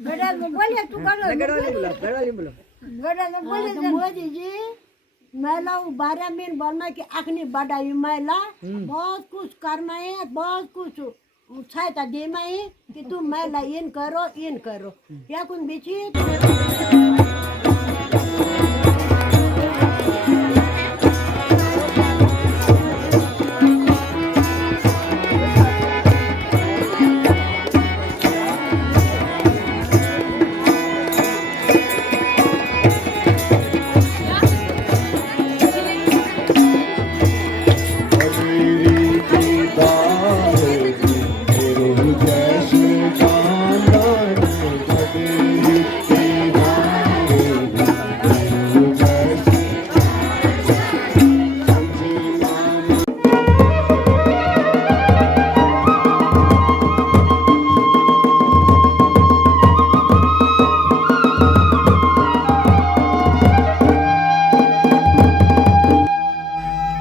गड़ा में बोले तू गड़ा बोलो। गड़ा में बोले तो मोदी जी महिला 12 महीने बोलना कि अखनी बढ़ाई महिला बहुत कुछ करना है, बहुत कुछ सहायता देना है कि तुम महिला इन करो या कुछ बीची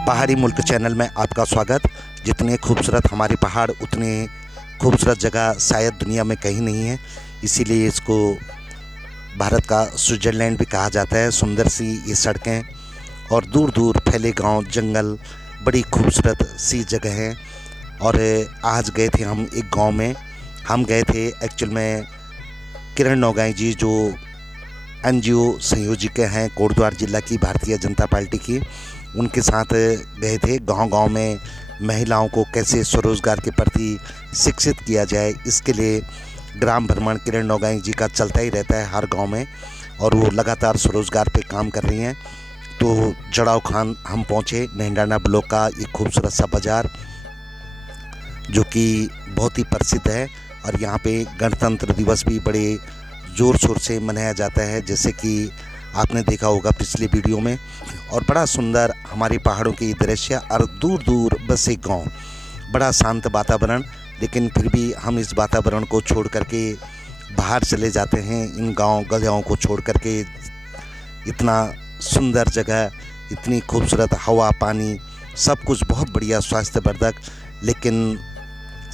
पहाड़ी मुल्क चैनल में आपका स्वागत। जितने खूबसूरत हमारे पहाड़ उतने खूबसूरत जगह शायद दुनिया में कहीं नहीं है, इसीलिए इसको भारत का स्विट्ज़रलैंड भी कहा जाता है। सुंदर सी ये सड़कें और दूर दूर फैले गांव, जंगल, बड़ी खूबसूरत सी जगह हैं। और आज गए थे हम एक गांव में। हम गए थे एक्चुअल में किरण नौगाई जी जो NGO संयोजिका हैं कोटद्वार जिला की भारतीय जनता पार्टी की, उनके साथ गए थे। गांव-गांव में महिलाओं को कैसे स्वरोजगार के प्रति शिक्षित किया जाए, इसके लिए ग्राम भ्रमण किरण नौगाई जी का चलता ही रहता है हर गांव में, और वो लगातार स्वरोजगार पे काम कर रही हैं। तो जड़ाव खान हम पहुंचे, नहिंडाना ब्लॉक का एक खूबसूरत सा बाज़ार जो कि बहुत ही प्रसिद्ध है। और यहाँ पे गणतंत्र दिवस भी बड़े ज़ोर शोर से मनाया जाता है, जैसे कि आपने देखा होगा पिछले वीडियो में। और बड़ा सुंदर हमारे पहाड़ों के दृश्य और दूर दूर बस एक गाँव, बड़ा शांत वातावरण। लेकिन फिर भी हम इस वातावरण को छोड़ करके बाहर चले जाते हैं, इन गाँव गलियाओं को छोड़ करके। इतना सुंदर जगह, इतनी खूबसूरत हवा, पानी, सब कुछ बहुत बढ़िया, स्वास्थ्यवर्धक। लेकिन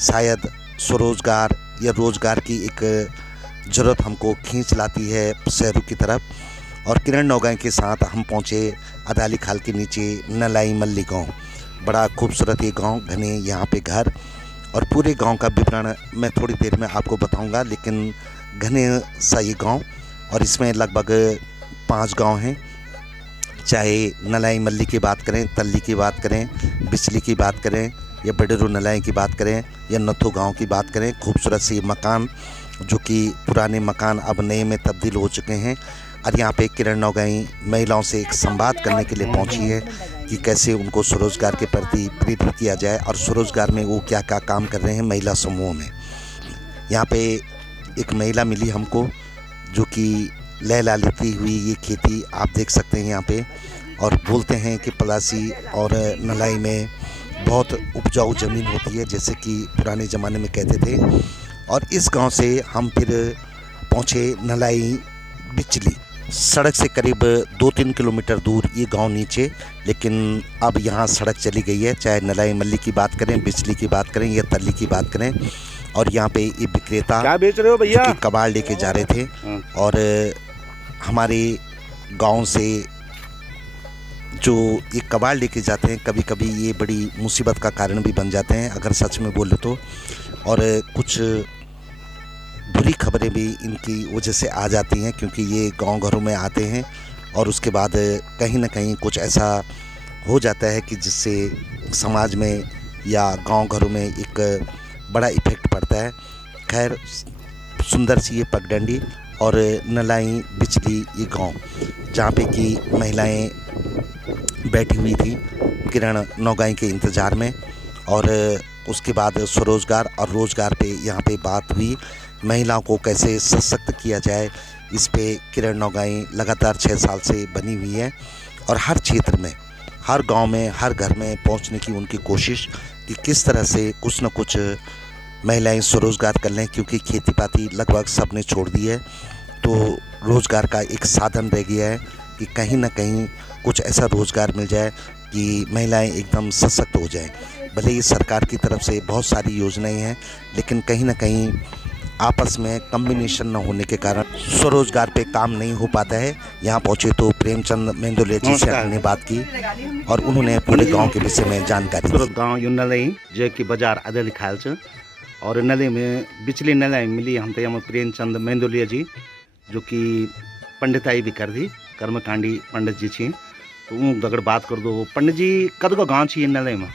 शायद स्वरोजगार या रोज़गार की एक ज़रूरत हमको खींच लाती है शहरों की तरफ। और किरण नौगाई के साथ हम पहुँचे अदाली खाल के नीचे नलाई मल्ली गाँव। बड़ा खूबसूरत ये गाँव, घने यहाँ पे घर, और पूरे गांव का विवरण मैं थोड़ी देर में आपको बताऊंगा। लेकिन घने सा ये गाँव, और इसमें लगभग 5 गांव हैं। चाहे नलाई मल्ली की बात करें, तल्ली की बात करें, बिचली की बात करें, या बडेरू नलाई की बात करें, या नथो गांव की बात करें, खूबसूरत सी मकान जो कि पुराने मकान अब नए में तब्दील हो चुके हैं। और यहाँ पे किरण नौगाई महिलाओं से एक संवाद करने के लिए पहुँची है कि कैसे उनको स्वरोजगार के प्रति प्रेरित किया जाए और स्वरोजगार में वो क्या क्या काम कर रहे हैं महिला समूहों में। यहाँ पे एक महिला मिली हमको जो कि लहला लेती हुई ये खेती आप देख सकते हैं यहाँ पे, और बोलते हैं कि पलासी और नलाई में बहुत उपजाऊ ज़मीन होती है, जैसे कि पुराने ज़माने में कहते थे। और इस गांव से हम फिर पहुँचे नलाई बिचली। सड़क से करीब 2-3 किलोमीटर दूर ये गांव नीचे, लेकिन अब यहाँ सड़क चली गई है। चाहे नलाई मल्ली की बात करें, बिचली की बात करें, या तल्ली की बात करें। और यहाँ पे ये विक्रेता क्या बेच रहे हो भैया, कबाड़ लेके जा रहे थे। और हमारे गांव से जो ये कबाड़ लेके जाते हैं, कभी कभी ये बड़ी मुसीबत का कारण भी बन जाते हैं अगर सच में बोले तो। और कुछ बुरी खबरें भी इनकी वजह से आ जाती हैं, क्योंकि ये गांव घरों में आते हैं और उसके बाद कहीं ना कहीं कुछ ऐसा हो जाता है कि जिससे समाज में या गांव घरों में एक बड़ा इफ़ेक्ट पड़ता है। खैर, सुंदर सी ये पगडंडी और नलाई बिचली ये गांव, जहाँ पे कि महिलाएं बैठी हुई थी किरण नौगाई के इंतज़ार में। और उसके बाद स्वरोजगार और रोज़गार पे यहाँ पे बात हुई। महिलाओं को कैसे सशक्त किया जाए, इस पे किरण नौगाई लगातार 6 साल से बनी हुई है। और हर क्षेत्र में, हर गांव में, हर घर में पहुंचने की उनकी कोशिश कि किस तरह से कुछ न कुछ महिलाएं स्वरोजगार कर लें, क्योंकि खेती बाड़ी लगभग सब ने छोड़ दी है। तो रोज़गार का एक साधन रह गया है कि कहीं ना कहीं कुछ ऐसा रोज़गार मिल जाए कि महिलाएं एकदम सशक्त हो जाएं। भले ही सरकार की तरफ से बहुत सारी योजनाएं हैं, लेकिन कहीं ना कहीं आपस में कम्बिनेशन न होने के कारण स्वरोजगार पे काम नहीं हो पाता है। यहाँ पहुँचे तो प्रेमचंद मेंदोलिया जी से हमने बात की और उन्होंने पूरे गांव के विषय में जानकारी दी। गांव यो नलई जो कि बाजार आधे लिखायल छ और नले में बिचली नले मिली हम तो प्रेमचंद मेंदोलिया जी जो कि पंडिताई भी कर दी, कर्मकांडी पंडित जी छी। तो ऊँ दगड़ बात कर दो पंडित जी कद को गाँव छी नले में?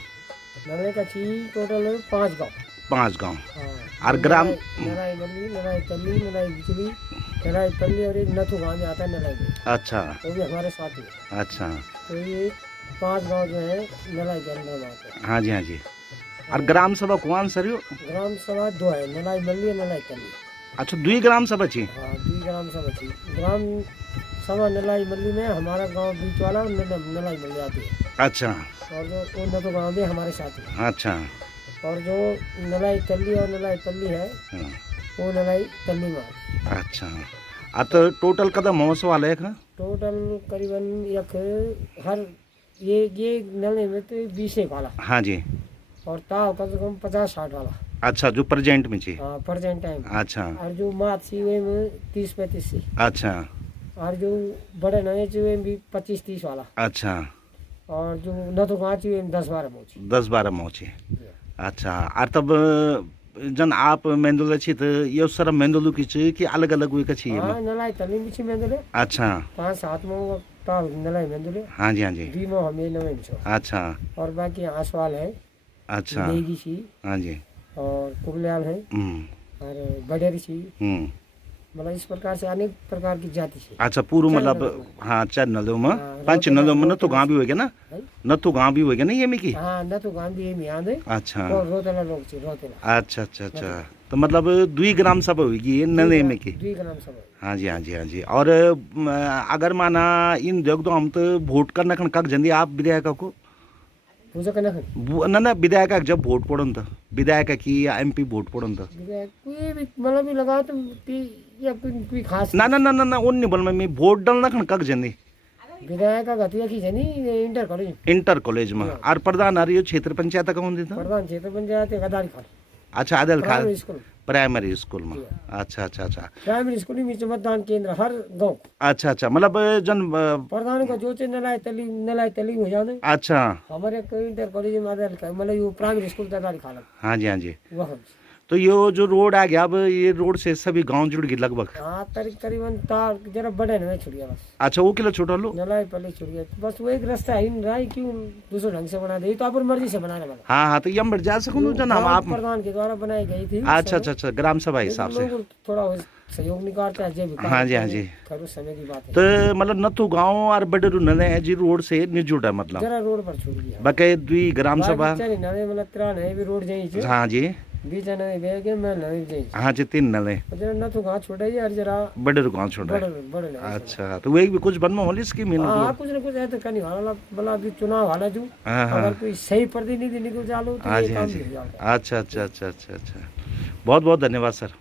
नले का छी टोटल 5 गांव। 5 गाँव हाँ। और ग्राम नलाई मल्ली, नलाई तल्ली, नलाई बिचली, नलाई पल्ली और एक नथु गांव में आता है नलाई में। अच्छा वो भी हमारे साथ ही है। अच्छा। तो ये 5 गांव जो है नलाई के अंदर में आते हैं। हाँ जी हाँ जी। और ग्राम सभा कौन सर यो? ग्राम सभा 2 है, नलाई मल्ली और नलाई तल्ली। अच्छा 2 ग्राम सभा छी? हाँ 2 ग्राम सभा छी। ग्राम सभा नलाई मल्ली में हमारा गांव बीच वाला नलाई मल्ली आती है। अच्छा। और जो वो नथु गांव में हमारे साथ ही। अच्छा। और जो नलाई तल्ली और नलाई पल्ली है हाँ। वो नलाई तल्ली में आती है। अच्छा। तो टोटल कदम मौसम वाले है? टोटल करीबन यक हर ये नले में तो 20 वाला। हाँ जी। और ताव कम से कम 50-60 वाला। अच्छा जो प्रेजेंट में छी? हाँ प्रेजेंट टाइम। अच्छा। और जो मात सी वे में 30-35 सी। अच्छा। और जो बड़े नए वे भी 25-30 वाला। अच्छा। और जो नथु गाँव वे 10-12 मोची। 10-12 मोची। अच्छा। और तब जन आप मेंदुला छी तो ये सारा मेंदुलू की छी कि अलग अलग हुई का छी? हाँ नलाई तली भी छी मेंदुले। अच्छा। 5-7 मो ताव नलाई मेंदुले। हाँ जी हाँ जी। 2 मो हमें नवे में छो। अच्छा। और बाकी आसवाल है। अच्छा। लेगी छी। हाँ जी। और कुगल्याल है। और बडेरी छी। मतलब इस प्रकार से अनेक प्रकार की जाति है। अच्छा पूर्व मतलब हाँ 4 नलों में 5 नलों में न तो गांव भी होगा ना? न तो गांव भी होगा ना ये में की? हाँ न तो गांव भी ये में आंदे। अच्छा। और रोतेला लोग छी रोतेला। अच्छा अच्छा अच्छा। तो मतलब 2 ग्राम सभा होगी ये नले में की? 2 ग्राम सभा। हाँ जी हाँ जी हाँ जी। और अगर माना इन देख दो हम तो वोट करना खन कक जंदी आप विधायक को? पूजा करना खन? ना विधायक जब वोट पड़न था विधायक की या एमपी वोट पड़न था? कोई भी मतलब भी लगा तो या कोई खास ना ना ना ना ना उन नहीं बोल मैं वोट डालना खन कक जंदी? विधायक का गतिया की जनी इंटर कॉलेज। इंटर कॉलेज में। और प्रधान आ रही हो क्षेत्र पंचायत कौन दी था? प्रधान क्षेत्र पंचायत गदारी खाल। अच्छा आदल खाल स्कूल। प्राइमरी स्कूल में। अच्छा अच्छा अच्छा। प्राइमरी स्कूल में मतदान केंद्र हर गांव। अच्छा अच्छा मतलब जन प्रधान को जो नलाई तली हो जाने। अच्छा। हमारे इंटर कॉलेज में आदल का मतलब ये प्राइमरी स्कूल गदारी खाल। हाँ जी हाँ जी। वह तो ये जो रोड आ गया अब ये रोड से सभी गांव जुड़ गए लगभग? हाँ करीबन तार जरा बड़े नहीं छुड़ गया बस। अच्छा वो किलो छोटा लो? नलाई पल्ली छुड़ गया बस वो एक रास्ता है नहीं रहा क्यों दूसरे ढंग से बना दे तो अपन मर्जी से बनाने वाला। हाँ हाँ तो ये बढ़ जा सकूँ जना आप प्रधान के द्वारा बनाई गई थी। अच्छा अच्छा अच्छा ग्राम सभा हिसाब से थोड़ा सहयोग निकालता है जे। हाँ जी हाँ जी। समय की बात है। तो मतलब नथु गाँव और बड़ेरू नले जी रोड से नहीं जुड़ा मतलब? जरा रोड पर छूट गया बाकी 2 ग्राम सभा। नवे मतलब 3 है भी रोड जाई। हाँ जी। बीच नवे बेगे मैं नवे जाई। हाँ जी 3 नले। जरा नथु गाँव छोड़ा है और जरा बड़ेरू गाँव छोड़ा है। बड़े अच्छा तो वही भी कुछ बनवा होली इसकी मीन? हाँ कुछ ना कुछ है तो करनी वाला भला अभी चुनाव वाला जो अगर कोई सही प्रतिनिधि निकल जालो तो ये काम भी हो जाएगा। अच्छा अच्छा अच्छा अच्छा अच्छा। बहुत बहुत धन्यवाद सर।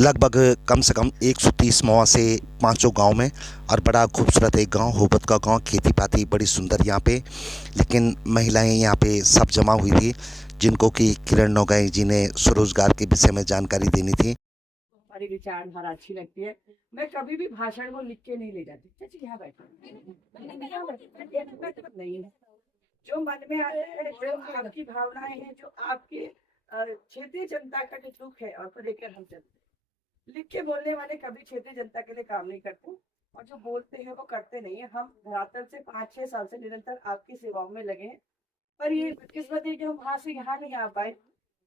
लगभग कम से कम 130 मवा से 5 गांव में और बड़ा खूबसूरत एक गांव होबत का गांव। खेती पाती बड़ी सुंदर यहाँ पे, लेकिन महिलाएं यहाँ पे सब जमा हुई थी जिनको कि किरण नौगाई जी ने स्वरोजगार के विषय में जानकारी देनी थी। हमारी विचारधारा अच्छी लगती है। मैं कभी भी भाषण को लिख के नहीं ले जाती। चाची यहाँ बैठो नहीं है जो मन में आए हैं, जो आपकी भावनाएं हैं, जो आपके क्षेत्रीय जनता का जो दुख है और को लेकर हम चलते। लिख के बोलने वाले कभी क्षेत्रीय जनता के लिए काम नहीं करते और जो बोलते हैं वो करते नहीं है। हम धरातल से 5-6 साल से निरंतर आपकी सेवाओं में लगे हैं, पर ये किस्मत है कि हम वहां से यहाँ नहीं आ पाए।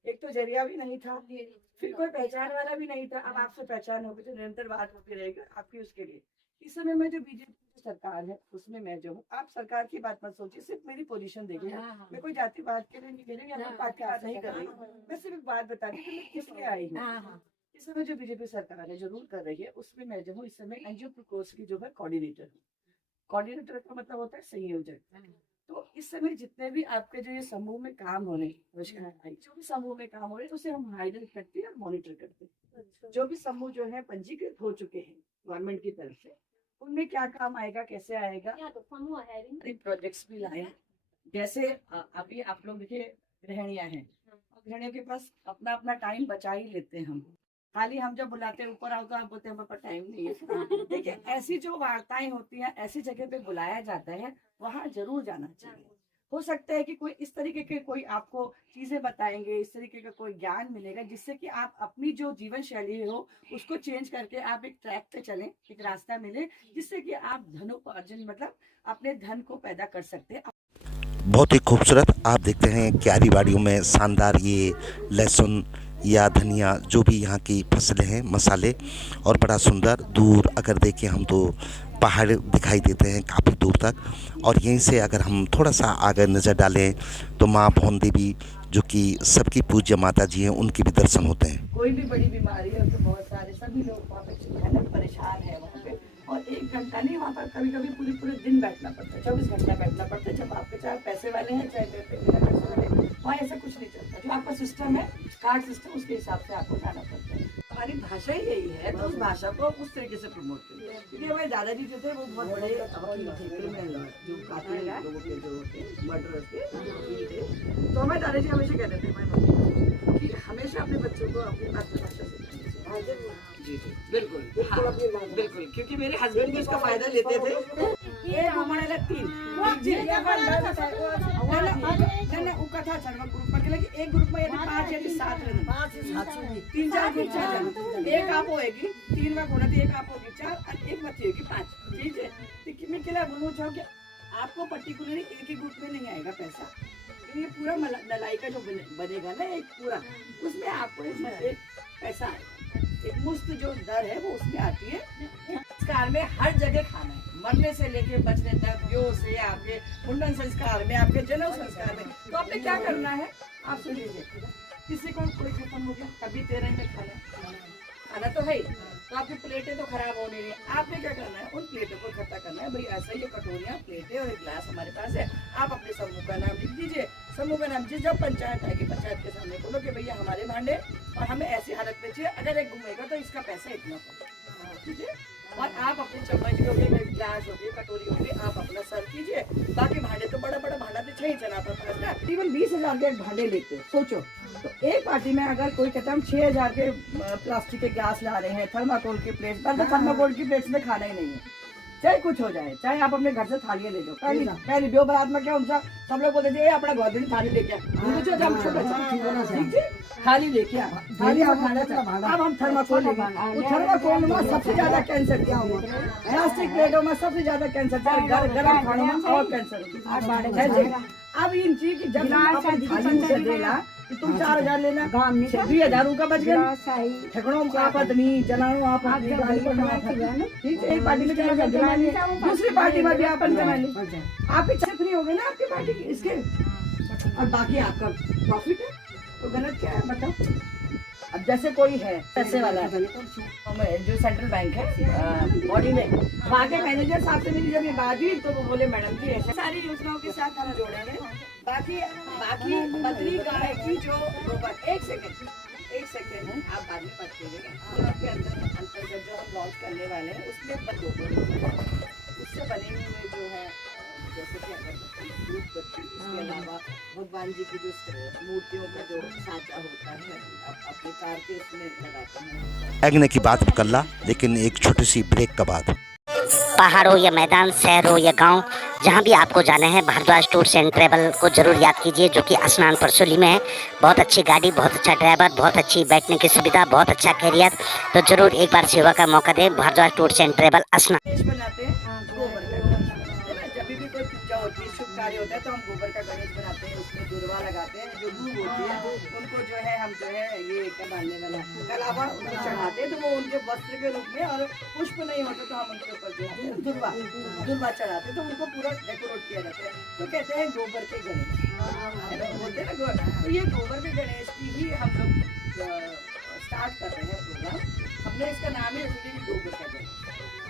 एक तो जरिया भी नहीं था, फिर कोई पहचान वाला भी नहीं था। अब आपसे पहचान होगी तो निरंतर बात होती रहेगी आपकी उसके लिए। इस समय में जो बीजेपी सरकार है उसमें मैं जो हूँ, आप सरकार की बात मत सोचिए, सिर्फ मेरी पोजीशन देखिए। मैं कोई जातिवाद के लिए नहीं कह रही, या पक्षपात नहीं कर रही, मैं सिर्फ एक बात बता रही हूँ मैं किस लिए आई हूँ। इस समय जो बीजेपी सरकार है जरूर कर रही है, उसमें मैं जो हूँ इस समय एनजीओ प्रकोष्ठ की जो है कोऑर्डिनेटर हूँ। कोऑर्डिनेटर का मतलब होता है संयोजक। तो इस समय जितने भी आपके जो ये समूह में काम हो रहे हैं, जो भी समूह में काम हो रहे हैं उसे हम हाईलाइट करते हैं और मॉनिटर करते हैं। जो भी समूह जो है पंजीकृत हो चुके हैं गवर्नमेंट की तरफ से, उनमें क्या काम आएगा, कैसे आएगा, प्रोजेक्ट्स भी लाए। जैसे अभी आप लोग देखिए गृहणियां हैं, गृहणियों के पास अपना अपना टाइम बचा ही लेते हैं हम। खाली हम जब बुलाते हैं ऊपर आओ तो आप बोलते हैं हमारे पास टाइम नहीं है। देखिए ऐसी जो वार्ताएं होती हैं, ऐसी जगह पे बुलाया जाता है, वहाँ जरूर जाना चाहिए। हो सकता है कि कोई इस तरीके के कोई आपको चीजें बताएंगे, इस तरीके का कोई ज्ञान मिलेगा जिससे कि आप अपनी जो जीवन शैली हो उसको चेंज करके आप एक ट्रैक पे चलें, एक रास्ता मिले जिससे कि आप धनोपार्जन मतलब अपने धन को पैदा कर सकते हैं। बहुत ही खूबसूरत आप देखते हैं क्यारी बाड़ियों में शानदार ये लहसुन या धनिया जो भी यहाँ की फसलें हैं, मसाले, और बड़ा सुंदर। दूर अगर देखें हम तो पहाड़ दिखाई देते हैं काफ़ी दूर तक, और यहीं से अगर हम थोड़ा सा आगे नज़र डालें तो माँ भवन देवी जो कि सबकी पूज्य माता जी हैं, उनके भी दर्शन होते हैं। कोई भी बड़ी बीमारी है तो बहुत सारे सभी लोग वहाँ पे परेशान है वहाँ पे, और 1 घंटा नहीं वहाँ पर कभी कभी पूरे दिन बैठना पड़ता है, 24 घंटा बैठना पड़ता है। जब आपके चाहे पैसे वाले हैं चाहे बिना पैसे वाले, वहाँ ऐसा कुछ नहीं चलता। जो आपका सिस्टम है कार्ड सिस्टम, उसके हिसाब से आपको जाना पड़ता है। हमारी भाषा ही यही है तो उस भाषा को उस तरीके से प्रमोट करिए। क्योंकि हमारे दादाजी जो थे वो बहुत बड़े क्रिमिनल जो कातिल लोगों के जो होते मर्डर के, तो हमारे दादाजी हमेशा कहते थे हमारे मम्मी कि हमेशा अपने बच्चों को अपनी मातृभाषा सिखानी चाहिए। जी जी बिल्कुल, हाँ, बिल्कुल, क्योंकि मेरे हस्बैंड भी इसका फायदा लेते थे। ये हमारे लिए 3 कथा सर्व ग्रुप में लगी, एक ग्रुप में यदि 5 यदि 7 रहना, 3-4 ग्रुप चल, एक आप होएगी 3 में बोला थी, एक आप होगी 4 और एक बच्ची होगी 5। ठीक है, तो मैं क्या बोलना चाहूँ कि आपको पर्टिकुलरली एक ही ग्रुप में नहीं आएगा पैसा, ये पूरा मलाई का जो बनेगा ना एक पूरा, उसमें आपको एक पैसा आएगा, एक मुफ्त जो दर है वो उसमें आती है। संस्कार में हर जगह खाना है, मरने से लेके बचने तक, जो से आपके मुंडन संस्कार में, आपके जनेऊ संस्कार में, तो आपने क्या करना है आप सुन लीजिए। किसी को कोई खत्म हो गया, कभी 13 में खाना तो है ही, तो आपकी प्लेटें तो खराब होने नहीं, आपने क्या करना है उन प्लेटों को इकट्ठा करना है। भाई ऐसा ये कटोरियाँ, प्लेटें और एक गिलास हमारे पास है, आप अपने समूह का नाम लिख दीजिए। समूह का नाम जब पंचायत आएगी, पंचायत के सामने बोलो कि भैया हमारे भांडे और हमें ऐसी हालत में चाहिए, अगर एक घूमेगा तो इसका पैसा इतना पड़ेगा। ठीक है, और आप अपने चम्मच हो गए, गिलास हो गए, कटोरी हो गई, आप अपना सर्व कीजिए। बाकी भांडे तो बड़ा भांडा तो चाहिए चला पास, तकरीबन 20,000 के भांडे लेते हैं। सोचो तो एक पार्टी में अगर कोई कहता है हम 6,000 के प्लास्टिक के ग्लास ला रहे हैं, थर्माकोल की प्लेट, तो थर्माकोल की प्लेट्स में खाना ही नहीं है, चाहे कुछ हो जाए, चाहे आप अपने घर से थालियां ले जाओ। पहली ब्यो बारात में क्या उनका सब लोग बोलते थे अपना घर में थाली लेके थाली लेके आ, थाली हम खाना चाहते। अब हम थर्माकोल लेंगे, थर्माकोल में सबसे ज्यादा कैंसर क्या हुआ, प्लास्टिक प्लेटों में सबसे ज्यादा कैंसर, गर्म खानों में और कैंसर। अब इन चीज की जब थाली से देना कि तुम 4,000 लेना, 2,000 का बच गया, ठेकड़ों आपत नहीं, जलाओ आपत नहीं, ठीक है। एक पार्टी में जमा ली, दूसरी पार्टी में भी आपन जमा ली, आप ही फ्री हो गए ना आपकी पार्टी की इसके, और बाकी आपका प्रॉफिट है, तो गलत क्या है बताओ। अब जैसे कोई है पैसे वाला है, जो सेंट्रल बैंक है बॉडी में, वहाँ के मैनेजर साहब से मेरी जब ये बात हुई तो वो बोले मैडम जी ऐसे सारी योजनाओं के साथ हम जोड़े हैं। बाकी बदली गाय की जो गोबर, एक सेकेंड आप बाद में बात करिएगा। आपके अंतर्गत जो हम लॉन्च करने वाले हैं उसमें गोबर उससे बने हुए जो है, जैसे कि इसके अलावा भगवान जी की जो मूर्तियों का जो साँचा होता है अपने कार के इसमें लगाते हैं। अगने की बात कर ला, लेकिन एक छोटी सी ब्रेक के बाद। पहाड़ हो या मैदान, शहर हो या गांव, जहां भी आपको जाना है, भारद्वाज टूर्स एंड ट्रैवल को जरूर याद कीजिए, जो कि स्नान परसोली में है। बहुत अच्छी गाड़ी, बहुत अच्छा ड्राइवर, बहुत अच्छी बैठने की सुविधा, बहुत अच्छा कैरियर, तो जरूर एक बार सेवा का मौका दें। भारद्वाज टूर्स एंड ट्रैवल स्नान बनाते हैं गोबर का, जब भी कोई पूजा होती है, शुभ कार्य होता है तो हम गोबर का गणेश बनाते हैं, उसमें दुर्वा लगाते हैं, जो दूब होती है उनको जो है हम जो है ये क्या बांधने वाला कलावा उनको चढ़ाते हैं, तो वो उनके वस्त्र के रूप में, और पुष्प नहीं होते तो हम उनके ऊपर जो है दुर्वा चढ़ाते हैं, तो उनको पूरा डेकोरेट किया जाता है, तो कहते हैं गोबर के गणेश बोलते हैं ना। तो ये गोबर के गणेश की ही हम लोग स्टार्ट कर रहे हैं प्रोग्राम। हमने इसका नाम ही रखेंगे गोबर का गणेश,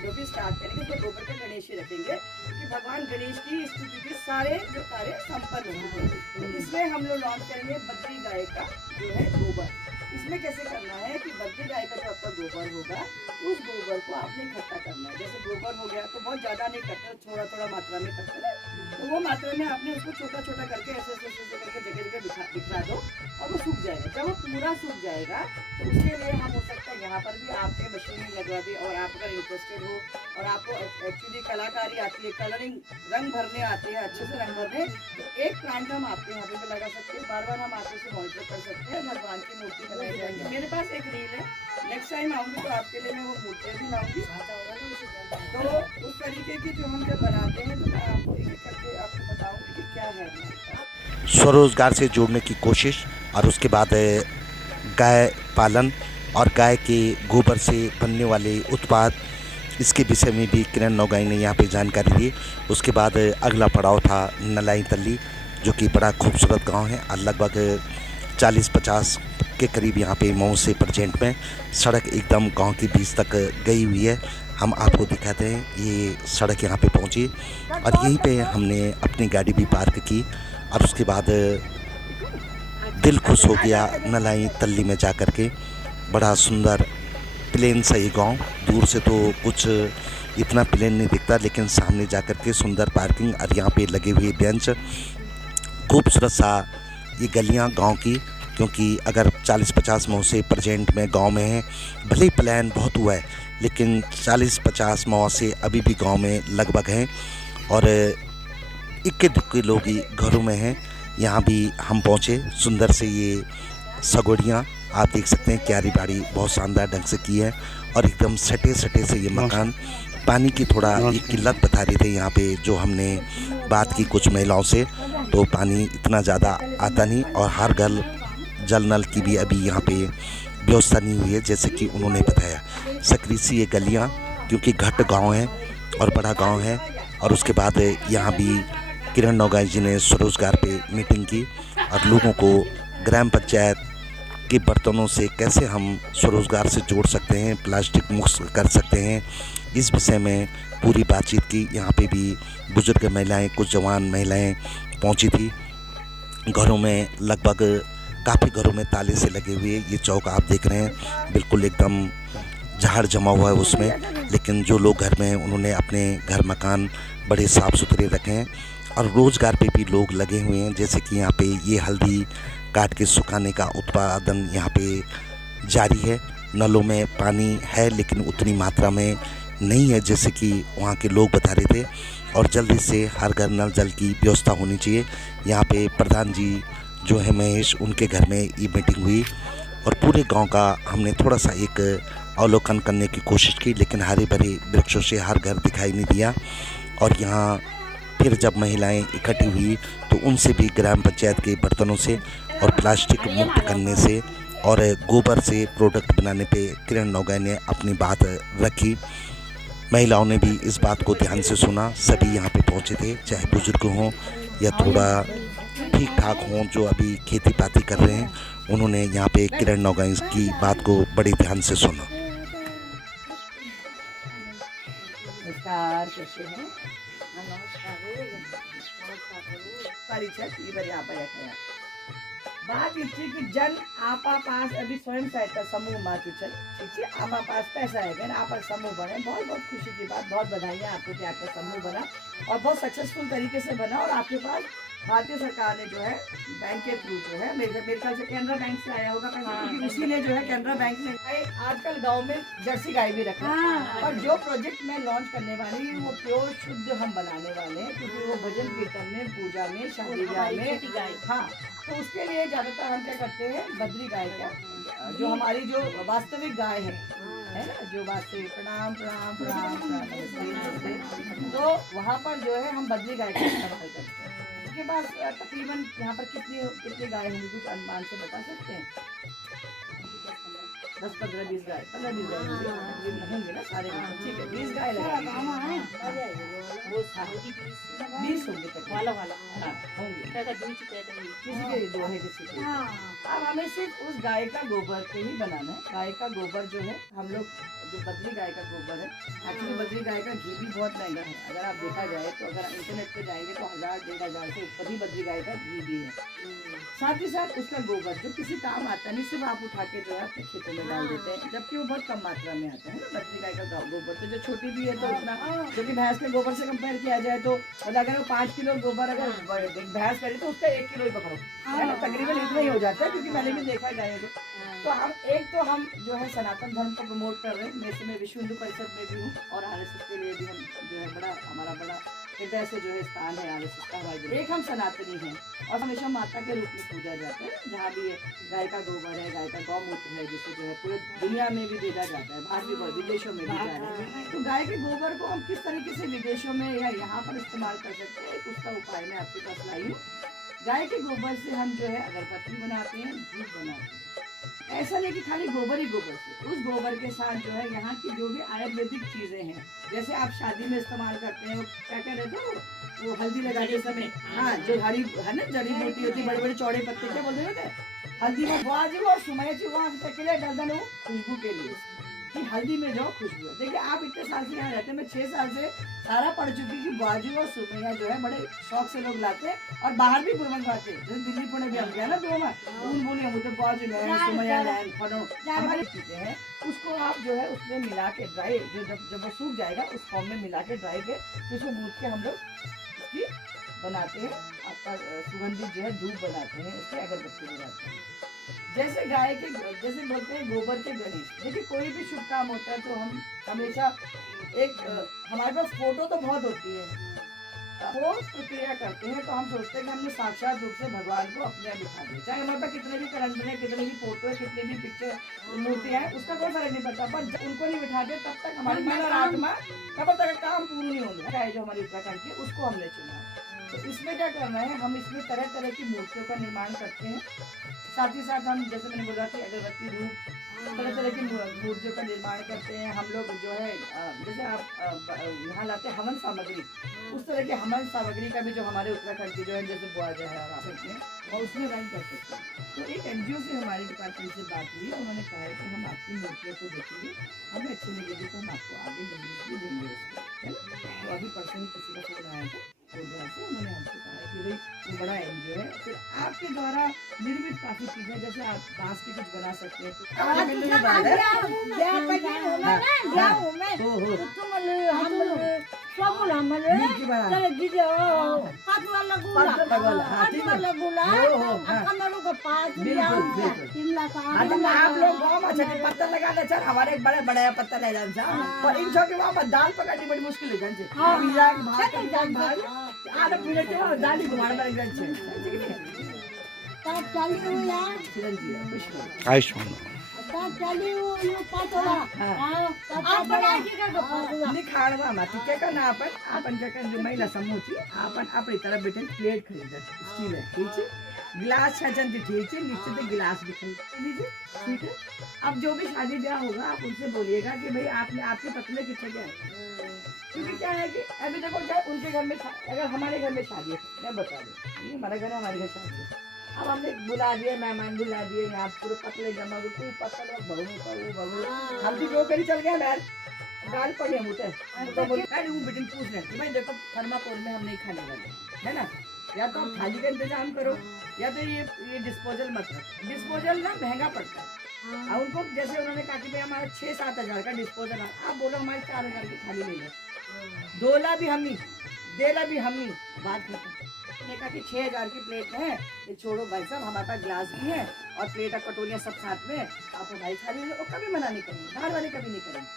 जो भी स्टार्ट करेंगे तो गोबर का गणेश ही रखेंगे, कि भगवान गणेश की स्तुति के सारे जो कार्य संपन्न होंगे। तो इसमें हम लोग लॉन्च करेंगे बद्री गाय का जो है गोबर, इसमें कैसे करना है कि बद्री गाय का जो आपका गोबर होगा उस गोबर को आपने इकट्ठा करना है। जैसे गोबर हो गया तो बहुत ज़्यादा नहीं करते, थोड़ा थोड़ा मात्रा में करते हैं, तो वो मात्रा में आपने उसको छोटा छोटा करके ऐसे करके जगह जगह बिखरा दो और वो सूख जाएगा। जब वो पूरा सूख जाएगा तो उसके लिए हम हो सकता है यहाँ पर भी आपके मशीन लगवा दें, और आप अगर इंटरेस्टेड हो और आपको एक्चुअली कलाकारी आती है, कलरिंग रंग भरने आते हैं, अच्छे से रंग भरने, तो एक प्लांट हम आपके यहाँ पे लगा सकते हैं। बार बार हम आपको से मॉनिटर कर सकते हैं। भगवान की मूर्ति बनाई जाएगी। मेरे पास एक रील है, नेक्स्ट टाइम आऊँगी तो आपके लिए मैं वो मूर्तियाँ भी लाऊंगी। तो उस तरीके की जो हम जब बनाते हैं तो मैं आपको एक एक करके आपको बताऊँगी कि क्या है हमारे पास। स्वरोजगार से जोड़ने की कोशिश, और उसके बाद गाय पालन और गाय के गोबर से बनने वाले उत्पाद, इसके विषय में भी किरण नौगाई ने यहाँ पे जानकारी दी। उसके बाद अगला पड़ाव था नलाई तल्ली, जो कि बड़ा खूबसूरत गांव है और लगभग 40-50 के करीब यहाँ पे मऊ से प्रेजेंट में सड़क एकदम गांव के बीच तक गई हुई है। हम आपको दिखाते हैं, ये सड़क यहाँ पे पहुँची और यहीं पे हमने अपनी गाड़ी भी पार्क की, और उसके बाद दिल खुश हो गया नलाई तल्ली में जा कर के। बड़ा सुंदर प्लेन सा ये गाँव, दूर से तो कुछ इतना प्लेन नहीं दिखता, लेकिन सामने जा कर के सुंदर पार्किंग और यहाँ पे लगे हुए बेंच, खूबसूरत सा ये गलियाँ गांव की। क्योंकि अगर 40-50 मऊ से प्रेजेंट में गांव में है, भले ही प्लान बहुत हुआ है, लेकिन 40-50 मऊ से अभी भी गांव में लगभग हैं, और इक्के दुक्के लोग ही घरों में हैं। यहाँ भी हम पहुँचे, सुंदर से ये सगोड़ियाँ आप देख सकते हैं, क्यारी बाड़ी बहुत शानदार ढंग से की है, और एकदम सटे सटे से ये मकान। पानी की थोड़ा ये किल्लत बता रहे थे यहाँ पे, जो हमने बात की कुछ महिलाओं से, तो पानी इतना ज़्यादा आता नहीं, और हर घर जल नल की भी अभी यहाँ पे व्यवस्था नहीं हुई है, जैसे कि उन्होंने बताया। सकरी सी ये गलियाँ, क्योंकि घट गांव है और बड़ा गांव है। और उसके बाद यहाँ भी किरण नौगाई जी ने स्वरोजगार पे मीटिंग की और लोगों को ग्राम पंचायत के बर्तनों से कैसे हम स्वरोजगार से जोड़ सकते हैं, प्लास्टिक मुक्त कर सकते हैं, इस विषय में पूरी बातचीत की। यहाँ पे भी बुजुर्ग महिलाएं, कुछ जवान महिलाएं पहुँची थी। घरों में लगभग काफ़ी घरों में ताले से लगे हुए ये चौक आप देख रहे हैं, बिल्कुल एकदम झाड़ जमा हुआ है उसमें, लेकिन जो लोग घर में हैं उन्होंने अपने घर मकान बड़े साफ़ सुथरे रखे हैं। और रोज़गार पे भी लोग लगे हुए हैं, जैसे कि यहाँ पे ये हल्दी काट के सुखाने का उत्पादन यहाँ पे जारी है। नलों में पानी है, लेकिन उतनी मात्रा में नहीं है जैसे कि वहाँ के लोग बता रहे थे, और जल्दी से हर घर नल जल की व्यवस्था होनी चाहिए। यहाँ पे प्रधान जी जो है महेश, उनके घर में ये मीटिंग हुई, और पूरे गांव का हमने थोड़ा सा एक अवलोकन करने की कोशिश की, लेकिन हरे भरे वृक्षों से हर घर दिखाई नहीं दिया। और यहाँ फिर जब महिलाएं इकट्ठी हुई तो उनसे भी ग्राम पंचायत के बर्तनों से और प्लास्टिक मुक्त करने से और गोबर से प्रोडक्ट बनाने पे किरण नौगाई ने अपनी बात रखी। महिलाओं ने भी इस बात को ध्यान से सुना। सभी यहाँ पे पहुँचे थे, चाहे बुजुर्ग हों या थोड़ा ठीक ठाक हों जो अभी खेती पाती कर रहे हैं, उन्होंने यहाँ पे किरण नौगाई की बात को बड़े ध्यान से सुना। नमस्कार, कैसे हैं? बात इतनी कि जन आपा पास अभी स्वयं सहायता समूह माचू चल आपा पास पैसा है, अगर आप समूह बने, बहुत बहुत खुशी की बात, बहुत बधाइयाँ आपको कि आपका समूह बना और बहुत सक्सेसफुल तरीके से बना। और आपके पास भारतीय सरकार ने जो है बैंक के थ्रू जो है मेरे ख्याल से कैनरा बैंक से आया होगा पैसा, क्योंकि उसी ने जो है कैनरा बैंक में आजकल गांव में जर्सी गाय भी रखा है। और जो प्रोजेक्ट मैं लॉन्च करने वाली हूँ वो प्योर शुद्ध हम बनाने वाले हैं, क्योंकि वो भजन कीर्तन में, पूजा में, शादी ब्याह में, हाँ, तो उसके लिए ज़्यादातर हम क्या करते हैं, बद्री गाय का, जो हमारी जो वास्तविक गाय है ना, जो वास्तविक, प्रणाम प्रणाम प्रणाम प्रणाम, तो वहाँ पर जो है हम बद्री गाय का इस्तेमाल करते हैं। उसके बाद तकरीबन यहाँ पर कितनी गाय होंगी, कुछ अनुमान से बता सकते हैं? 10-15-20 गाय, 15-20 गाय होंगे ना सारे, ठीक है, 20 गाय लगाएंगे, 20 होंगे तक वाला हाँ होंगे, किसी के 2 है, किसी के। अब हमें सिर्फ उस गाय का गोबर को ही बनाना है। गाय का गोबर जो है हम लोग जो बद्री गाय का गोबर है, एक्चुअली बद्री गाय का घी भी बहुत महंगा है। अगर आप देखा जाए तो अगर इंटरनेट पे जाएंगे तो 1000-1500 से ऊपर ही बद्री गाय का घी भी है। साथ ही साथ उसका गोबर जो किसी काम आता नहीं, सिर्फ आप उठा के जो है अपने खेतों में डाल देते हैं, जबकि वो बहुत कम मात्रा में आता है ना बद्री गाय का गोबर। तो जो छोटी भी है तो उतना, जो कि भैंस के गोबर से कंपेयर किया जाए तो मतलब अगर वो 5 किलो गोबर अगर भैंस करे तो उसका 1 किलो ही पकड़ो, है ना, तकरीबन इतना ही हो जाता है, क्योंकि मैंने भी देखा है गायों को। तो हम जो है सनातन धर्म को प्रमोट कर रहे हैं। मैं में विश्व हिंदू परिषद में भी हूँ और RSS के लिए भी हम जो है हमारा बड़ा हृदय से जो है स्थान है RSS का हमारे। एक हम सनातनी हैं और हमेशा माता के रूप में पूजा जाता है। जहाँ भी गाय का गोबर है, गाय का गौमूत्र है, जिसे जो है पूरे दुनिया में भी भेजा जाता है, बाहर भी विदेशों में भी जा रहे हैं। तो गाय के गोबर को हम किस तरीके से विदेशों में या यहाँ पर इस्तेमाल कर सकते हैं, उसका उपाय मैं आपके पास लाई हूँ। गाय के गोबर से हम जो है अगरबत्ती बनाते हैं, धूप बनाते हैं। ऐसा नहीं कि खाली गोबर ही गोबर से, उस गोबर के साथ जो है यहाँ की जो भी आयुर्वेदिक चीजें हैं, जैसे आप शादी में इस्तेमाल करते हैं, वो क्या कह रहे थे, वो हल्दी लगाते समय, हाँ, जो हरी है ना जड़ी बूटी होती है, बड़े बड़े चौड़े पत्ते, क्या बोलते थे, हल्दी में बुआजी और सुमय जी वहाँ के लिए गर्दन हो खुशबू के लिए कि हल्दी में जो खुशबू है। देखिए आप इतने साल से यहाँ रहते हैं, मैं 6 साल से सारा पढ़ चुकी कि बाजू और सुमैया जो है बड़े शौक से लोग लाते हैं और बाहर भी बुरमंगवाते हैं। जैसे दिल्ली पुणे भी हम गया ना दो में उन बोले हम तो बाजू लें, सुमैया लें, फनो हमारी चीजें हैं, उसको आप जो है उसमें मिला के ड्राई, जो जब वो सूख जाएगा उस फॉर्म में मिला के ड्राई के फिर उसको गूँथ के हम लोग इसकी बनाते हैं, आपका सुगंधित जो है धूप बनाते हैं, इसकी अगरबत्ती बनाते हैं। जैसे गाय के, जैसे बोलते हैं गोबर के गणेश। देखिए कोई भी शुभ काम होता है तो हम हमेशा एक हमारे पास फोटो तो बहुत होती है, वो प्रक्रिया करते हैं तो हम सोचते हैं कि हमने साक्षात रूप से भगवान को अपने यहाँ दिखा दिया। चाहे हमारे पास कितने भी कैलेंडर है, कितने भी फोटो है, कितनी भी पिक्चर मूर्तियाँ हैं, उसका कोई फर्क नहीं पड़ता, पर जब उनको नहीं बिठाते तब तक हमारी मन और आत्मा तब तक काम पूर्ण नहीं होंगे। जो हमारी उत्तराखंड की उसको हमने चुना। तो इसमें क्या करना है, हम इसमें तरह तरह की मूर्तियों का निर्माण करते हैं। साथ ही साथ हम, जैसे मैंने बोला कि अगरबत्ती, धूप, तरह तरह की मूर्तियों का निर्माण करते हैं। हम लोग जो है जैसे आप यहाँ लाते हैं हवन सामग्री, उस तरह के हवन सामग्री का भी जो हमारे उत्तराखंड की जो है जैसे बुआ जो है आप सकते हैं और उसमें रन कर सकते हैं। तो एक NGO से हमारे डिपार्टमेंट से बात हुई, उन्होंने कहा है कि हम आपकी मूर्तियों को देखेंगे, हमें अच्छी लगेगी तो हम आपको आगे भी देंगे उसको, है ना। तो अभी पर्सनली किसी का फोन आया था प्रोग्राम से, उन्होंने हमसे कहा है कि भाई वो बड़ा NGO है, फिर आपके द्वारा निर्मित काफ़ी चीज़ें जैसे आप बांस की कुछ बना सकते हैं। आप लोग गाँव में पत्थर लगाना चाह, हमारे एक बड़े बड़े पत्थर ले जाना और इन के वहाँ पर दाल पकड़नी बड़ी मुश्किल है गंज दाल ही घुमाने वाले गंज आयुष्मान खाणवा माती क्या करना आपण क्या कर जो महिला समूह थी आपण अपनी तरफ बैठे प्लेट खरीद स्टील है, ठीक है, गिलास छचन थी, ठीक है, नीचे से गिलास भी खरीद लीजिए, ठीक है। अब जो भी शादी ब्याह होगा आप उनसे बोलिएगा कि भाई आपने आपके पत्नी कितने क्या है, क्योंकि क्या है कि अभी देखो चाहे उनके घर में, अगर हमारे घर में शादी है, मैं बता दूँ हमारा घर है, हमारे घर शादी है, अब हमने बुला दिए, मेहमान बुला दिए, यहाँ पूरे पतले जमा कोई पतल और बहू हम भी जो करी चल गए बैल गाल पड़े हम उठे तो बोले वो बेटिन पूछ रहे कि भाई देखो थर्माकोल में हम नहीं खाने वाले, है ना, या तो आप थाली का इंतजाम करो या तो ये डिस्पोजल मत रखो। डिस्पोजल ना महंगा पड़ता है, और उनको जैसे उन्होंने कहा कि भाई हमारा 6-7 हज़ार का डिस्पोजल है, आप बोलो हमारे 4 हज़ार की थाली ले लो, दोला भी हम ही देला भी हम ही, बात खत्म। ने कहा कि 6,000 की प्लेट है, ये छोड़ो भाई साहब, हमारे पास ग्लास भी है और प्लेट और कटोरियाँ सब साथ में, आप भाई खा लीजिए, वो कभी मना नहीं करेंगे, बाहर वाले कभी नहीं करेंगे,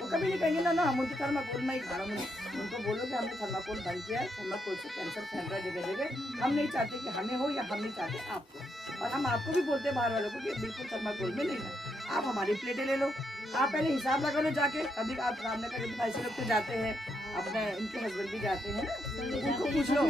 वो कभी नहीं कहेंगे ना हम उनके थर्माकोल में ही खा रहा हूँ। उनको बोलो कि हमने थर्माकोल बंद किया है, थर्माकोल से कैंसर फैल रहा है जगह जगह, हम नहीं चाहते कि हमें हो या हम नहीं चाहते आपको, और हम आपको भी बोलते हैं बाहर वालों को कि बिल्कुल थर्माकोल में नहीं है, आप हमारी प्लेटें ले लो, आप पहले हिसाब लगा लो जाके, कभी आप सामने का भाई से लोग तो जाते हैं, अपने इनके हस्बैंड भी जाते हैं ना, उनको पूछ लो,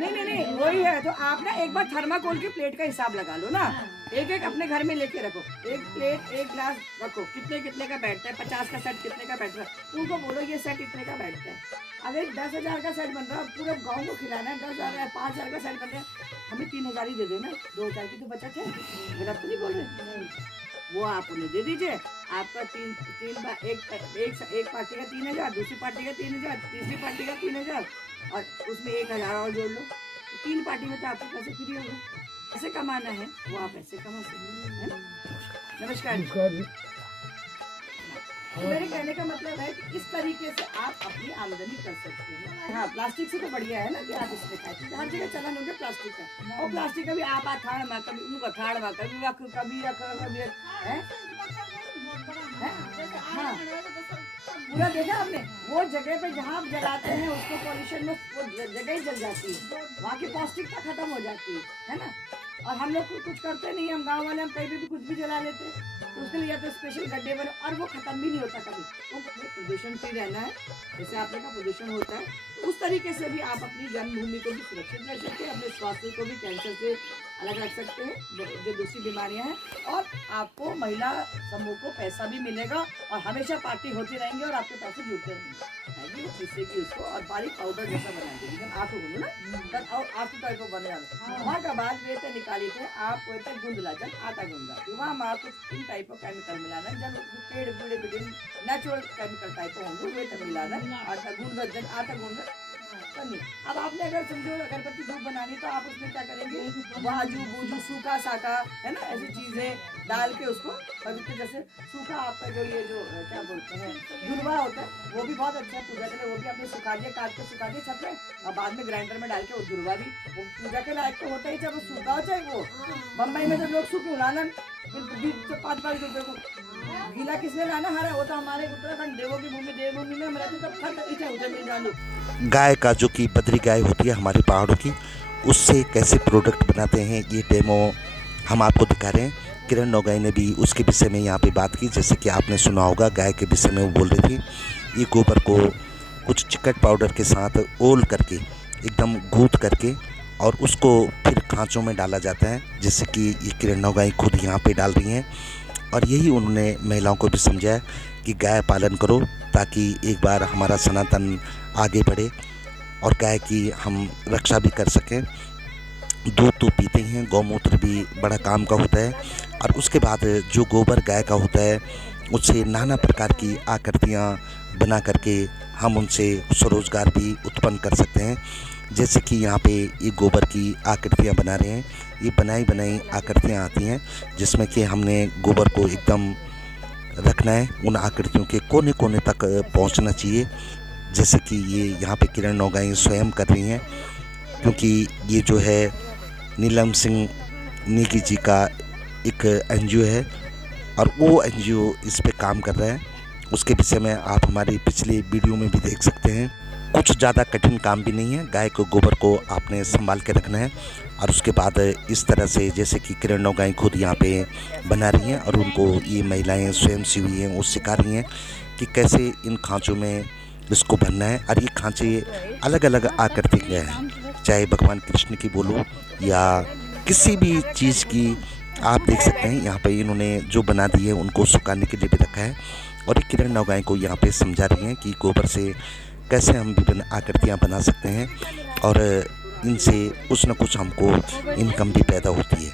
नहीं वही है, तो आप ना एक बार थर्माकोल की प्लेट का हिसाब लगा लो ना, एक एक अपने घर में लेके रखो, एक प्लेट एक ग्लास रखो, कितने कितने का बैठता है, 50 का सेट कितने का बैठ रहा है, उनको बोलो ये सेट इतने का बैठता है। अगर 10,000 का सेट बन रहा है, पूरे गाँव को खिलाना है, 10,000 5,000 का सेट बन रहा है, हमें 3,000 ही दे देना, 2,000 की तो बचत है, गलत तो नहीं बोल रहे, वो आप उन्हें दे दीजिए। आपका तीन एक पार्टी का 3,000, दूसरी पार्टी का 3,000, तीसरी पार्टी का 3,000 और उसमें 1,000 और जोड़ लो। 3 पार्टी में तो आपके पैसे फ्री हो गए। ऐसे कमाना है वो आप ऐसे कमा सकते हैं, है ना? नमस्कार। मेरे कहने का मतलब है कि इस तरीके से आप अपनी आमदनी कर सकते हैं। हाँ, प्लास्टिक से तो बढ़िया है ना कि आप इसमें खाते हैं। हर जगह चलन हो गया प्लास्टिक का, और प्लास्टिक का भी आप अथाड़ में कभी उनको अथाड़ में कभी रख कभी है। हाँ, पूरा देखा आपने वो जगह पे जहाँ आप जलाते हैं उसको पॉल्यूशन में वो जगह ही जल जाती है, वहाँ की पौष्टिकता खत्म हो जाती है ना। और हम लोग कुछ करते नहीं, हम गांव वाले हम कहीं भी कुछ भी जला लेते हैं, तो उसके लिए या तो स्पेशल गड्ढे बने और वो खत्म भी नहीं होता कभी। वो प्रदूषण फ्री रहना है, जैसे आपने कहा प्रदूषण होता है, तो उस तरीके से भी आप अपनी जन्मभूमि को भी सुरक्षित रख सकते हैं, अपने स्वास्थ्य को भी कैंसर से अलग रख सकते हैं जो दूसरी बीमारियां हैं, और आपको महिला समूह को पैसा भी मिलेगा और हमेशा पार्टी होती रहेंगी और आपके पैसे जुड़ते रहेंगे। जिससे कि उसको और बारीक पाउडर जैसा बना देंगे आटो को ना तब और आटो टाइप को बने वहाँ का बाद वे थे निकाली थे आप वो थे गुंदला जब आटा गुंदा वहाँ में आपको इन टाइप का केमिकल मिलाना जब पेड़ बूढ़े बूढ़े नेचुरल केमिकल टाइप होंगे वे तो मिलाना आटा गुंदा जब आटा गुंदा नहीं। अब आपने अगर समझो अगरबत्ती धूप बनानी तो आप उसमें क्या करेंगे, वाजू बूजू सूखा साका है ना, ऐसी चीजें डाल के उसको पवित्र, जैसे सूखा आपका जो ये जो क्या बोलते हैं धुलवा होता है वो भी बहुत अच्छा है पूजा के लिए, वो भी आपने सुखा दिया काट के सुखा दिया छत में और बाद में ग्राइंडर में डाल के वो धुलवा भी वो पूजा के लायक तो होता ही, चाहे वो सूखा हो चाहे वो। बम्बई में जब लोग सूखे लाना 5-5 रुपये को गीला किसने लाना हरा, वो तो हमारे उत्तराखंड देवों की भूमि देवभूमि में हम रहते तब खत इच्छा उधर मिल जानो। गाय का जो कि बद्री गाय होती है हमारे पहाड़ों की, उससे कैसे प्रोडक्ट बनाते हैं ये डेमो हम आपको दिखा रहे हैं। किरण नौगाई ने भी उसके विषय में यहाँ पे बात की, जैसे कि आपने सुना होगा गाय के विषय में वो बोल रही थी। ये गोबर को कुछ चिकट पाउडर के साथ ओल करके एकदम गूँथ करके और उसको फिर खाँचों में डाला जाता है, जैसे कि ये किरण नौगाई खुद यहाँ पे डाल रही हैं। और यही उन्होंने महिलाओं को भी समझाया कि गाय पालन करो ताकि एक बार हमारा सनातन आगे बढ़े और गाय की हम रक्षा भी कर सकें। दूध तो पीते ही हैं, गौमूत्र भी बड़ा काम का होता है, और उसके बाद जो गोबर गाय का होता है उससे नाना प्रकार की आकृतियाँ बना करके हम उनसे स्वरोजगार भी उत्पन्न कर सकते हैं। जैसे कि यहाँ पे ये गोबर की आकृतियाँ बना रहे हैं, ये बनाई आकृतियाँ आती हैं जिसमें कि हमने गोबर को एकदम रखना है, उन आकृतियों के कोने कोने तक पहुँचना चाहिए, जैसे कि ये यहाँ पे किरण नौगाई स्वयं कर रही हैं। क्योंकि ये जो है नीलम सिंह नेगी जी का एक एनजीओ है और वो एनजीओ इस पे काम कर रहा है, उसके विषय में आप हमारी पिछली वीडियो में भी देख सकते हैं। कुछ ज़्यादा कठिन काम भी नहीं है, गाय को गोबर को आपने संभाल के रखना है और उसके बाद इस तरह से जैसे कि किरण नौगाई खुद यहाँ पे बना रही हैं और उनको ये महिलाएं स्वयं सी हुई हैं वो सिखा रही हैं कि कैसे इन खाँचों में इसको भरना है। और ये खाँचे अलग अलग आकृति के हैं, चाहे भगवान कृष्ण की बोलो या किसी भी चीज़ की आप देख सकते हैं। यहाँ पे इन्होंने जो बना दी है उनको सुखाने के लिए भी रखा है और किरण नौगाई को यहाँ पे समझा रही हैं कि गोबर से कैसे हम विभिन्न आकृतियाँ बना सकते हैं और इनसे कुछ न कुछ हमको इनकम भी पैदा होती है।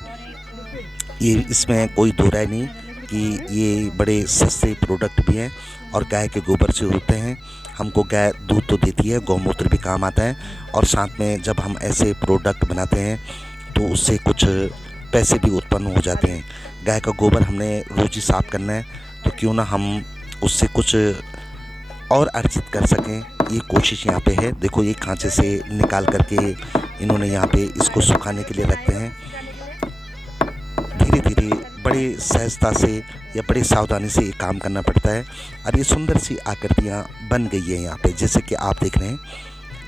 ये इसमें कोई दो राय नहीं कि ये बड़े सस्ते प्रोडक्ट भी हैं और गाय के गोबर से होते हैं। हमको गाय दूध तो देती है, गौमूत्र भी काम आता है और साथ में जब हम ऐसे प्रोडक्ट बनाते हैं तो उससे कुछ पैसे भी उत्पन्न हो जाते हैं। गाय का गोबर हमने रोज़ ही साफ़ करना है तो क्यों ना हम उससे कुछ और अर्जित कर सकें, ये कोशिश यहाँ पे है। देखो ये खांचे से निकाल करके इन्होंने यहाँ पे इसको सुखाने के लिए रखते हैं। धीरे धीरे बड़े सहजता से या बड़े सावधानी से ये काम करना पड़ता है और ये सुंदर सी आकृतियाँ बन गई है यहाँ पे, जैसे कि आप देख रहे हैं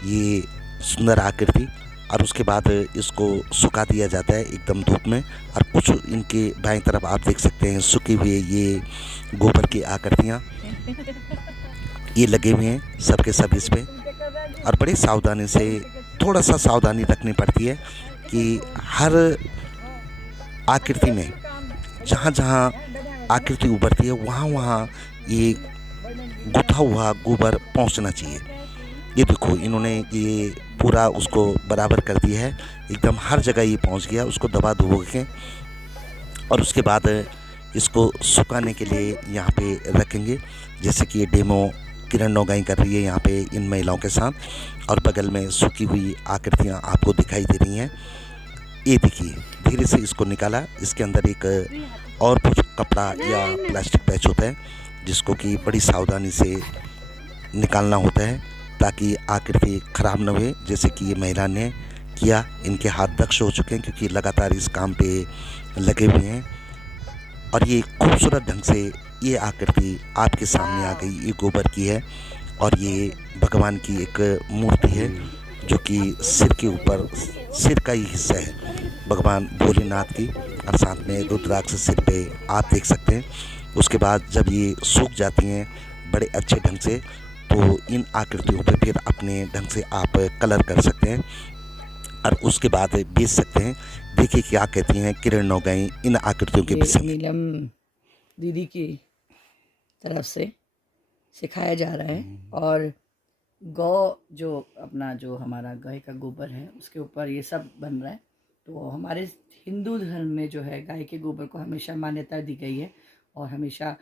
ये सुंदर आकृति। और उसके बाद इसको सुखा दिया जाता है एकदम धूप में और कुछ इनके बाएं तरफ आप देख सकते हैं सूखे हुए ये गोबर की आकृतियाँ ये लगे हुए हैं सबके सब इस पे। और बड़ी सावधानी से थोड़ा सा सावधानी रखनी पड़ती है कि हर आकृति में जहाँ जहाँ आकृति उभरती है वहाँ वहाँ ये गुथा हुआ गोबर पहुँचना चाहिए। ये देखो इन्होंने ये पूरा उसको बराबर कर दिया है, एकदम हर जगह ये पहुँच गया। उसको दबा धो के और उसके बाद इसको सुखाने के लिए यहाँ पे रखेंगे। जैसे कि ये डेमो किरण नौगाई कर रही है यहाँ पे इन महिलाओं के साथ, और बगल में सूखी हुई आकृतियाँ आपको दिखाई दे रही हैं। ये देखिए धीरे से इसको निकाला, इसके अंदर एक और कुछ कपड़ा या प्लास्टिक पैच होता है जिसको कि बड़ी सावधानी से निकालना होता है ताकि आकृति ख़राब न हुए, जैसे कि ये महिला ने किया। इनके हाथ दक्ष हो चुके हैं क्योंकि लगातार इस काम पे लगे हुए हैं, और ये खूबसूरत ढंग से ये आकृति आपके सामने आ गई। ये गोबर की है और ये भगवान की एक मूर्ति है जो कि सिर के ऊपर, सिर का ही हिस्सा है भगवान भोलेनाथ की, और साथ में रुद्राक्ष सिर पे आप देख सकते हैं। उसके बाद जब ये सूख जाती हैं बड़े अच्छे ढंग से, तो इन आकृतियों पे फिर अपने ढंग से आप कलर कर सकते हैं और उसके बाद बेच सकते हैं। देखिए क्या कहती हैं किरण नौगाई इन आकृतियों के विषय में। नीलम दीदी की तरफ से सिखाया जा रहा है, और गौ जो अपना जो हमारा गाय का गोबर है उसके ऊपर ये सब बन रहा है। तो हमारे हिंदू धर्म में जो है गाय के गोबर को हमेशा मान्यता दी गई है, और हमेशा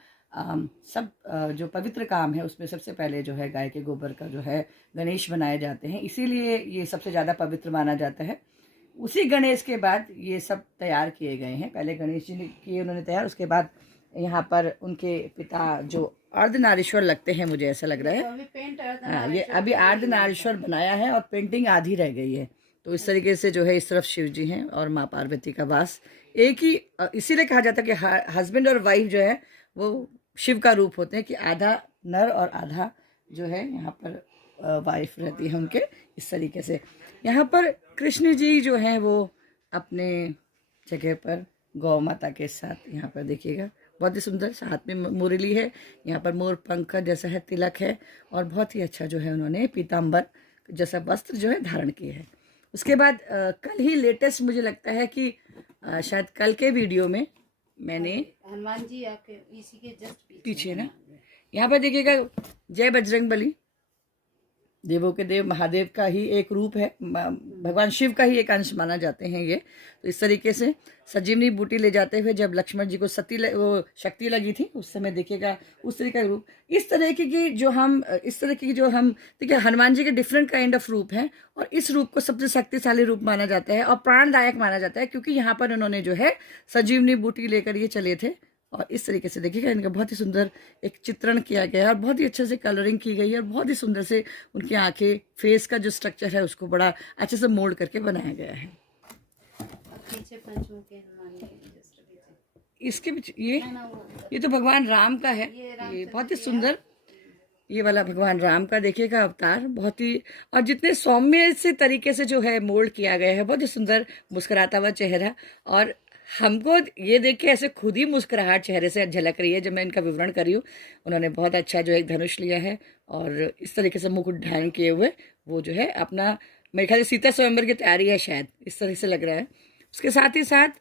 सब जो पवित्र काम है उसमें सबसे पहले जो है गाय के गोबर का जो है गणेश बनाए जाते हैं, इसीलिए ये सबसे ज़्यादा पवित्र माना जाता है। उसी गणेश के बाद ये सब तैयार किए गए हैं। पहले गणेश जी ने किए उन्होंने तैयार, उसके बाद यहाँ पर उनके पिता जो अर्धनारीश्वर लगते हैं, मुझे ऐसा लग रहा है। हाँ, ये अभी अर्धनारीश्वर बनाया है और पेंटिंग आधी रह गई है। तो इस तरीके से जो है इस तरफ शिव जी हैं और माँ पार्वती का वास एक ही, इसीलिए कहा जाता है कि हस्बैंड और वाइफ जो है वो शिव का रूप होते हैं, कि आधा नर और आधा जो है यहाँ पर वाइफ रहती है उनके। इस तरीके से यहाँ पर कृष्ण जी जो हैं वो अपने जगह पर गौ माता के साथ यहाँ पर देखिएगा, बहुत ही सुंदर, साथ में मुरली है, यहाँ पर मोर पंख जैसा है, तिलक है, और बहुत ही अच्छा जो है उन्होंने पीताम्बर जैसा वस्त्र जो है धारण किया है। उसके बाद कल ही लेटेस्ट मुझे लगता है कि शायद कल के वीडियो में मैंने हनुमान जी आपके इसी के जस्ट पीछे ना, यहाँ पर देखिएगा जय बजरंगबली, देवों के देव महादेव का ही एक रूप है, भगवान शिव का ही एक अंश माना जाते हैं ये। तो इस तरीके से संजीवनी बूटी ले जाते हुए जब लक्ष्मण जी को वो शक्ति लगी थी उस समय देखिएगा उस तरीके का रूप। इस तरह की जो हम देखिए हनुमान जी के डिफरेंट काइंड ऑफ रूप हैं, और इस रूप को सबसे शक्तिशाली रूप माना जाता है और प्राणदायक माना जाता है, क्योंकि यहाँ पर उन्होंने जो है संजीवनी बूटी लेकर ये चले थे। और इस तरीके से देखिएगा इनका बहुत ही सुंदर एक चित्रण किया गया है और बहुत ही अच्छे से कलरिंग की गई है, और बहुत ही सुंदर से उनकी आंखें, फेस का जो स्ट्रक्चर है उसको बड़ा अच्छे से मोल्ड करके बनाया गया है। पीछे पंचमुखी हनुमान जी जस्ट पीछे इसके पीछे ये तो भगवान राम का है, ये बहुत ही सुंदर, ये वाला भगवान राम का देखिएगा अवतार, बहुत ही, और जितने सौम्य से तरीके से जो है मोल्ड किया गया है, बहुत ही सुंदर मुस्कुराता हुआ चेहरा। और हमको ये देख के ऐसे खुद ही मुस्कुराहट चेहरे से झलक रही है जब मैं इनका विवरण कर रही हूँ। उन्होंने बहुत अच्छा जो एक धनुष लिया है और इस तरीके से मुकुट धारण किए हुए वो जो है अपना, मेरे ख्याल से सीता स्वयंवर की तैयारी है शायद, इस तरह से लग रहा है। उसके साथ ही साथ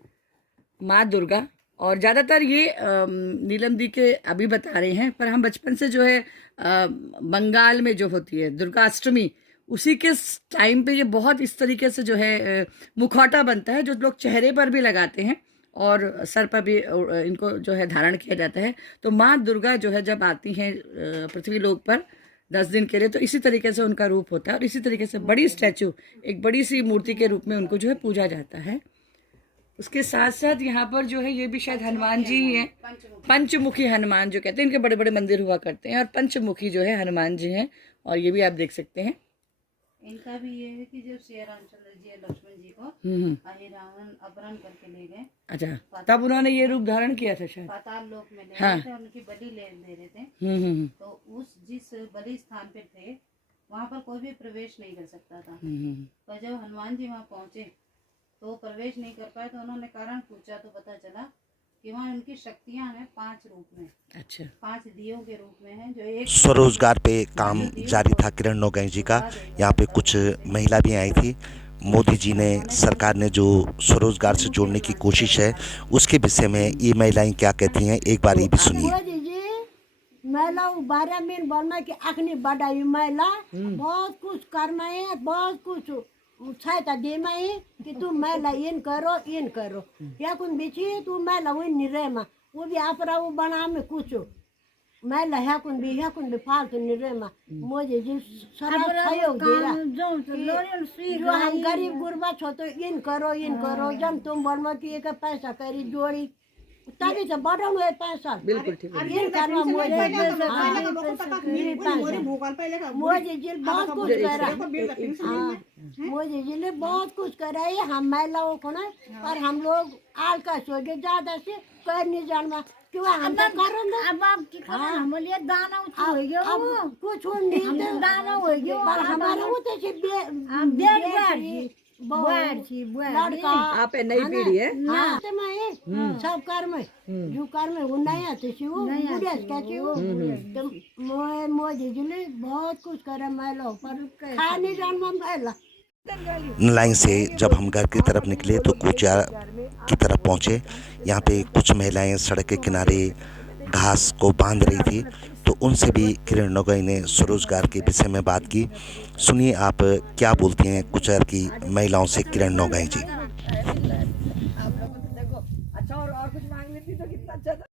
माँ दुर्गा, और ज़्यादातर ये नीलम दी के अभी बता रहे हैं, पर हम बचपन से जो है बंगाल में जो होती है दुर्गा अष्टमी, उसी के टाइम पे ये बहुत इस तरीके से जो है मुखौटा बनता है जो लोग चेहरे पर भी लगाते हैं और सर पर भी इनको जो है धारण किया जाता है। तो माँ दुर्गा जो है जब आती हैं पृथ्वी लोक पर 10 दिन के लिए, तो इसी तरीके से उनका रूप होता है, और इसी तरीके से बड़ी स्टैचू, एक बड़ी सी मूर्ति के रूप में उनको जो है पूजा जाता है। उसके साथ साथ यहाँ पर जो है ये भी शायद हनुमान जी ही हैं, पंचमुखी हनुमान जो कहते हैं, इनके बड़े बड़े मंदिर हुआ करते हैं, और पंचमुखी जो है हनुमान जी हैं, और ये भी आप देख सकते हैं। इनका भी ये है कि जब श्री रामचंद्र जी लक्ष्मण जी को अहि रावण अपहरण करके ले गए, अच्छा, तब उन्होंने ये रूप धारण किया था शायद, पाताल लोक में ले हाँ। गए थे, उनकी बलि दे रहे थे। तो उस जिस बलि स्थान पे थे वहाँ पर कोई भी प्रवेश नहीं कर सकता था, पर जब हनुमान जी वहाँ पहुँचे तो प्रवेश नहीं कर पाए, तो उन्होंने कारण पूछा तो पता चला कि वहाँ उनकी शक्तियाँ हैं 5 रूप में, अच्छा 5 दियों के रूप में हैं, जो एक स्वरोजगार पे काम जारी था किरण नौगाई जी का। यहाँ पे कुछ महिला भी आई थी। मोदी जी ने, सरकार ने जो स्वरोजगार से जोड़ने की कोशिश है उसके विषय में ये महिलाएं क्या कहती हैं, एक बार ये भी सुनिए। मोदी जी महिला 12 महीने बोलना कि अखनी बढ़ाई महिला बहुत कुछ करना है, बहुत कुछ सहायता देना है कि तुम महिला इन करो या कुछ बेची तू महिला वही निर्णय में वो भी आप वो बना में कुछ मैं लहा कुन भी फालतू निरे में मुझे जी सरा सहयोग दे रहा जो हम गरीब गुरबा छो तो इन करो जब तुम बनवा की एक पैसा करी जोड़ी तभी तो बढ़ा हुए पैसा बिल्कुल ठीक है। इन करवा मुझे जी बहुत कुछ करा मुझे जी ने बहुत कुछ करा है हम महिलाओं को ना और हम लोग आलका हो गए ज्यादा से कर नहीं जानवा क्यों हम तो करो ना अब आप की हम लिए दाना हो गया कुछ नहीं दाना हो गया पर हमारा वो तो लड़का आप नई पीढ़ी है। हाँ तो मैं सब कर में जो कर में वो नया तो सी वो बुढ़िया कैसे वो तो मोदी जी ने बहुत कुछ करा महिलाओं पर खा नहीं जानवा महिला नलाई से जब हम घर की तरफ निकले तो कूचिया की तरफ पहुंचे। यहाँ पे कुछ महिलाएं सड़क के किनारे घास को बांध रही थी, तो उनसे भी किरण नोगाई ने स्वरोजगार के विषय में बात की। सुनिए आप क्या बोलती हैं कुचर की महिलाओं से किरण नोगाई जी। आप लोगों से देखो अच्छा और कुछ मांग लेती तो कितना अच्छा था।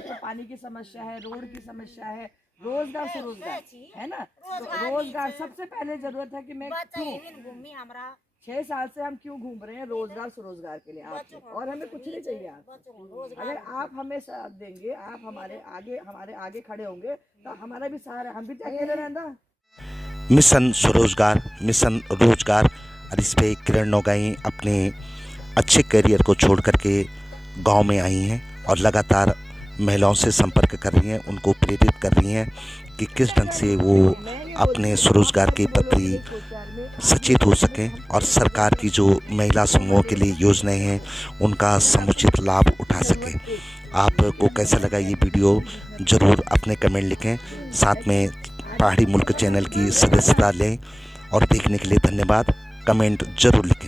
तो पानी की समस्या है, रोड की समस्या है, रोजगार स्वरोजगार है ना। तो रोजगार सबसे पहले जरूरत है कि मैं क्यों 6 साल से हम क्यों घूम रहे हैं रोजगार स्वरोजगार के लिए आपको, और हमें कुछ नहीं चाहिए आप। अगर आप हमें साथ देंगे, आप हमारे आगे खड़े होंगे तो हमारा भी सहारा, हम भी तो अकेले रहना। मिशन स्वरोजगार, मिशन रोजगार, और इस पे किरण नोगाई अपने अच्छे करियर को छोड़ करके गांव में आई हैं और लगातार महिलाओं से संपर्क कर रही हैं, उनको प्रेरित कर रही हैं कि किस ढंग से वो अपने स्वरोजगार के प्रति सचेत हो सकें और सरकार की जो महिला समूहों के लिए योजनाएं हैं उनका समुचित लाभ उठा सकें। आपको कैसा लगा ये वीडियो ज़रूर अपने कमेंट लिखें। साथ में पहाड़ी मुल्क चैनल की सदस्यता लें और देखने के लिए धन्यवाद। कमेंट ज़रूर लिखें।